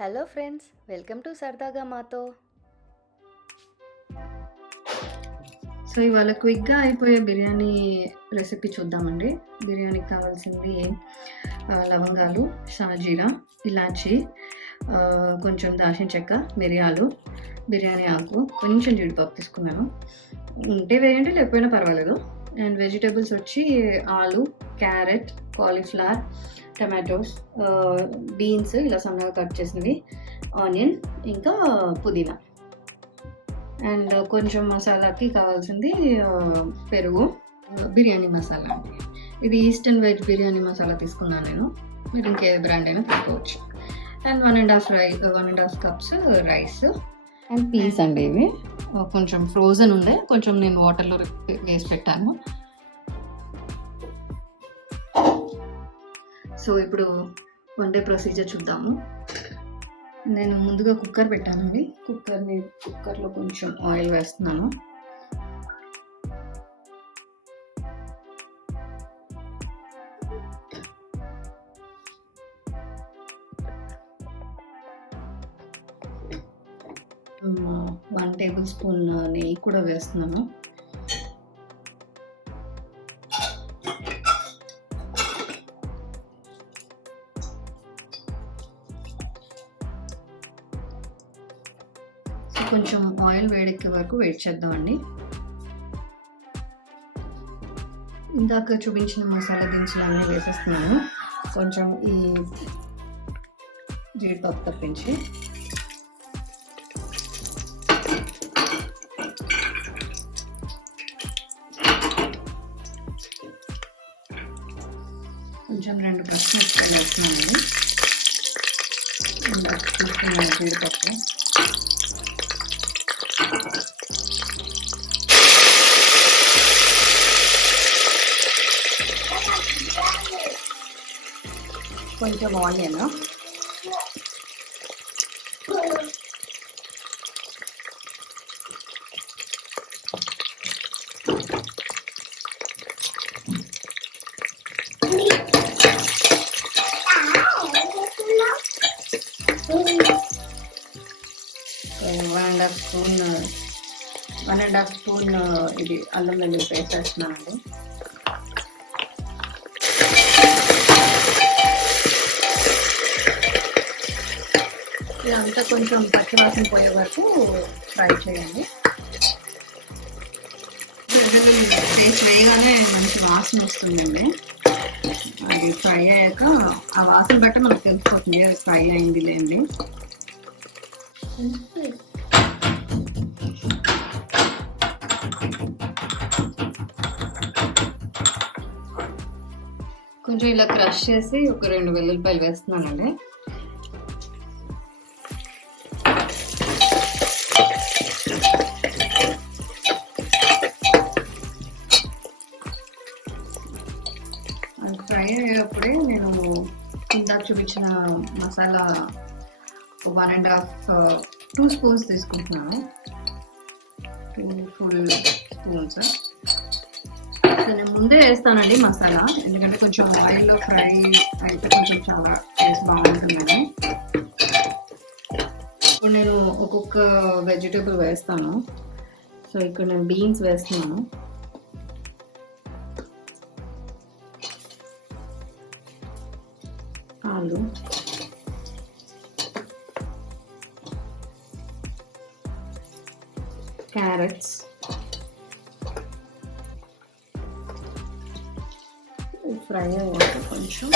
Hello friends, welcome to సరదాగా మాతో. So ఇవాళ క్విక్గా అయిపోయే బిర్యానీ రెసిపీ చూద్దామండి. బిర్యానీకి కావాల్సింది లవంగాలు, షాజీరా, ఇలాచి, కొంచెం దాల్చిన చెక్క, మిరియాలు, బిర్యానీ ఆకు, కొంచెం జీడిపప్పు తీసుకున్నాను. ఉంటే వేయండి, లేకపోయినా పర్వాలేదు. అండ్ వెజిటేబుల్స్ వచ్చి ఆలు, క్యారెట్, కాలీఫ్లవర్, టమాటోస్, బీన్స్ ఇలా సన్నగా కట్ చేసినవి, ఆనియన్, ఇంకా పుదీనా. అండ్ కొంచెం మసాలాకి కావాల్సింది పెరుగు, బిర్యానీ మసాలా అండి. ఇది ఈస్టర్న్ వెజ్ బిర్యానీ మసాలా తీసుకున్నాను నేను. మీరు ఇంకే బ్రాండ్ అయినా తీసుకోవచ్చు. And 1.5 cups rice and peas అండి. ఇవి కొంచెం ఫ్రోజన్ ఉండే, కొంచెం నేను వాటర్లో వేసి పెట్టాను. సో ఇప్పుడు వండే ప్రొసీజర్ చూద్దాము. నేను ముందుగా కుక్కర్ పెట్టానండి. కుక్కర్లో కొంచెం ఆయిల్ వేస్తున్నాను. వన్ టేబుల్ స్పూన్ నెయ్యి కూడా వేస్తున్నాను. కొంచెం ఆయిల్ వేడెక్కే వరకు వెయిట్ చేద్దామండి. ఇందాక చూపించిన మసాలా దినుసులు అన్నీ వేసేస్తున్నాను, కొంచెం ఈ జీడిపప్పు తప్పించి. కొంచెం 2 పచ్చిమిరపకాయలు వేస్తున్నానండి. ఇందాక తీసుకున్న జీడిపప్పు, కొంచెం onion, one and half spoon ఇది అల్లం వెల్లుల్లి పేస్ట్ వేస్తున్నానండి. ఇదంతా కొంచెం పచ్చివాసన పోయే వరకు ఫ్రై చేయండి. పేస్ట్ వేయగానే మంచి వాసన వస్తుందండి. అది ఫ్రై అయ్యాక ఆ వాసన బట్టి మనకు తెలిసిపోతుంది అది ఫ్రై అయింది లేండి. కొంచెం ఇలా క్రష్ చేసి ఒక 2 వెల్లుల్లిపాయలు వేస్తున్నానండి. ఫ్రై అయ్యేటప్పుడే నేను ఇందాక చూపించిన మసాలా 2 స్పూన్స్ తీసుకుంటున్నాను. 2 ఫుల్ స్పూన్స్. సో నేను ముందే వేస్తానండి మసాలా, ఎందుకంటే కొంచెం ఆయిల్లో ఫ్రై అయితే కొంచెం చాలా టేస్ట్ బాగుంటుందని. ఇప్పుడు నేను ఒక్కొక్క వెజిటేబుల్ వేస్తాను. సో ఇక్కడ నేను బీన్స్ వేస్తున్నాను. ఆలు, క్యారెట్స్, ఫ్రై అయ్యాక కొంచెం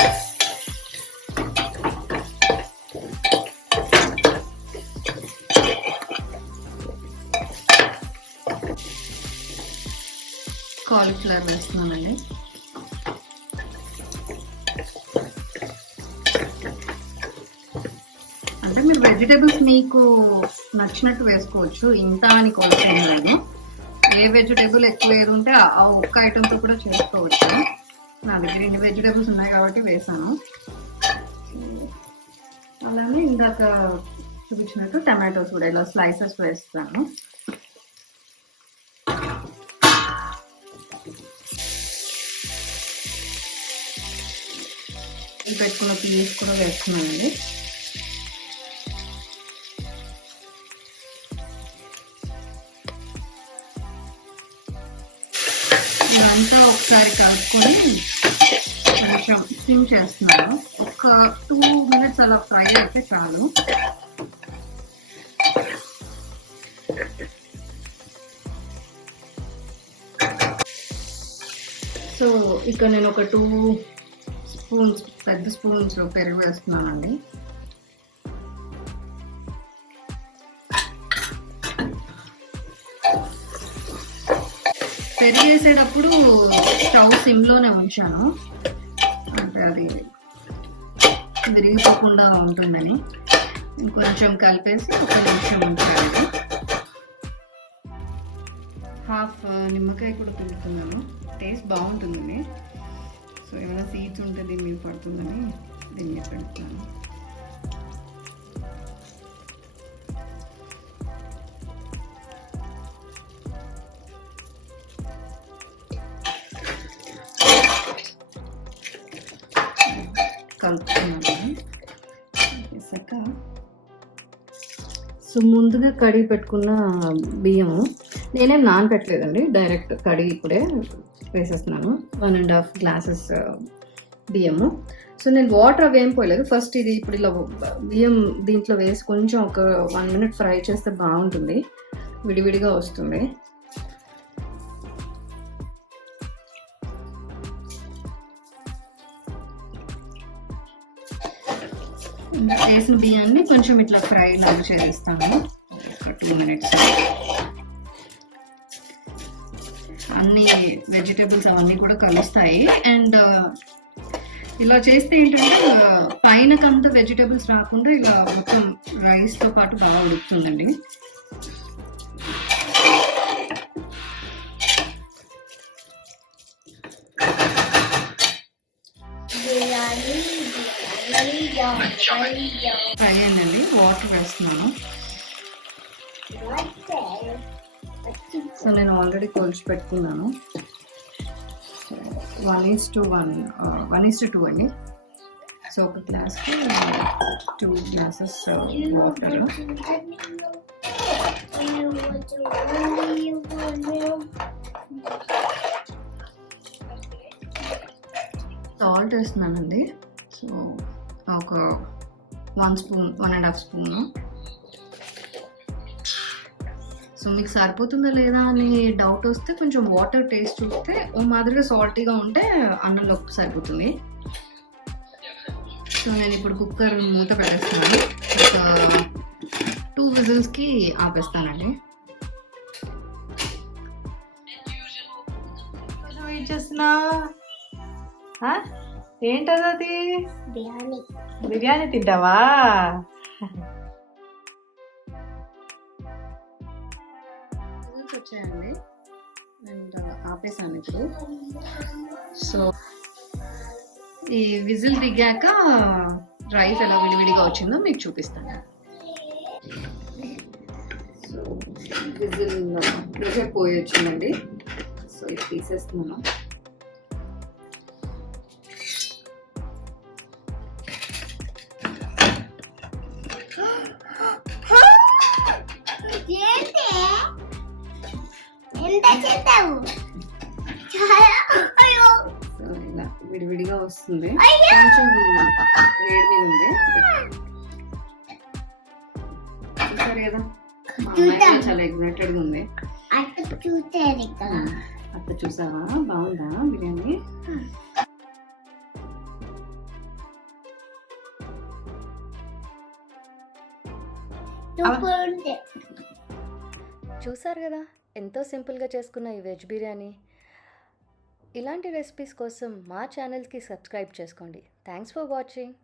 కాలీఫ్లవర్ వేస్తున్నానండి. అంటే మీరు వెజిటేబుల్స్ మీకు నచ్చినట్టు వేసుకోవచ్చు, ఇంత అని కొలత ఏం లేదు. ఏ వెజిటేబుల్ ఎక్కువ ఏది ఉంటే ఆ ఒక్క ఐటెంతో కూడా చేసుకోవచ్చు. నా దగ్గర ఇన్ని వెజిటేబుల్స్ ఉన్నాయి కాబట్టి వేసాను. అలానే ఇందాక చూపించినట్టు టమాటోస్ కూడా ఇలా స్లైసెస్ వేస్తాను. పెట్టుకున్న పీస్ కూడా వేస్తున్నానండి. సిమ్ చేస్తున్నాను. ఒక 2 minutes అలా ఫ్రై అయితే చాలు. సో ఇక్కడ నేను ఒక 2 స్పూన్స్ పెద్ద స్పూన్స్ పెరుగు వేస్తున్నానండి. పెరుగు వేసేటప్పుడు స్టవ్ సిమ్లోనే ఉంచాను, అంటే అది విరిగిపోకుండా ఉంటుందని. కొంచెం కలిపేసి ఒక నిమిషం ఉంచాలి. హాఫ్ నిమ్మకాయ కూడా పిండుతున్నాను, టేస్ట్ బాగుంటుందని. సో ఏమైనా సీడ్స్ ఉంటే దీని మీద పడుతుందని దీని మీద పెడుతున్నాను. కలుపుతున్నాను. వేసాక సో ముందుగా కడిగి పెట్టుకున్న బియ్యము నేనేం నానబెట్టలేదండి, డైరెక్ట్ కడిగి ఇప్పుడే వేసేస్తున్నాను. 1.5 glasses బియ్యము. సో నేను వాటర్ అవి ఏం పోయలేదు. ఫస్ట్ ఇది ఇప్పుడు ఇలా బియ్యం దీంట్లో వేసి కొంచెం ఒక 1 minute ఫ్రై చేస్తే బాగుంటుంది, విడివిడిగా వస్తుంది. వేసిన బియ్యాన్ని కొంచెం ఇట్లా ఫ్రై లాగా చేస్తాను ఒక 2 minutes. అన్ని వెజిటేబుల్స్ అవన్నీ కూడా కలుస్తాయి. అండ్ ఇలా చేస్తే ఏంటంటే పైనకంతా వెజిటేబుల్స్ రాకుండా ఇలా మొత్తం రైస్తో పాటు బాగా ఉడుకుతుందండి. ఫ్రై అయిందండి, వాటర్ వేస్తున్నాను. సో నేను ఆల్రెడీ కొలిచి పెట్టుకున్నాను. 1:1 అండి. సో ఒక గ్లాస్కి 2 glasses వాటర్. సాల్ట్ వేస్తున్నానండి. సో ఒక 1 spoon, 1.5 spoon. సో మీకు సరిపోతుందా లేదా అని డౌట్ వస్తే కొంచెం వాటర్ టేస్ట్ చూస్తే ఓ మాదిరిగా సాల్టీగా ఉంటే అన్నంలో సరిపోతుంది. సో నేను ఇప్పుడు కుక్కర్ మూత పెట్టేస్తున్నాను. ఒక 2 whistles ఆపేస్తానండి. ఏంటది? బిర్యానీ తింటావా? వచ్చాయండి అండ్ ఆపేసాను ఇప్పుడు. సో ఈ విజిల్ దిగాక రైస్ ఎలా విడివిడిగా వచ్చిందో మీకు చూపిస్తాను. సో విజిల్ ప్రెషర్ పోయి వచ్చిందండి. సో ఇది తీసేస్తున్నాను. ఇలా విడివిడిగా వస్తుంది, కొంచెం వేడి మీద ఉంది. చూసారు కదా, మా అమ్మాయి చాలా ఎగ్జైటెడ్గా ఉంది. అత్త చూసావా, బాగుందా బిర్యానీ? చూసారు కదా, ఎంతో సింపుల్గా చేసుకున్న ఈ వెజ్ బిర్యానీ. ఇలాంటి రెసిపీస్ కోసం మా ఛానల్కి సబ్స్క్రైబ్ చేసుకోండి. Thanks for watching.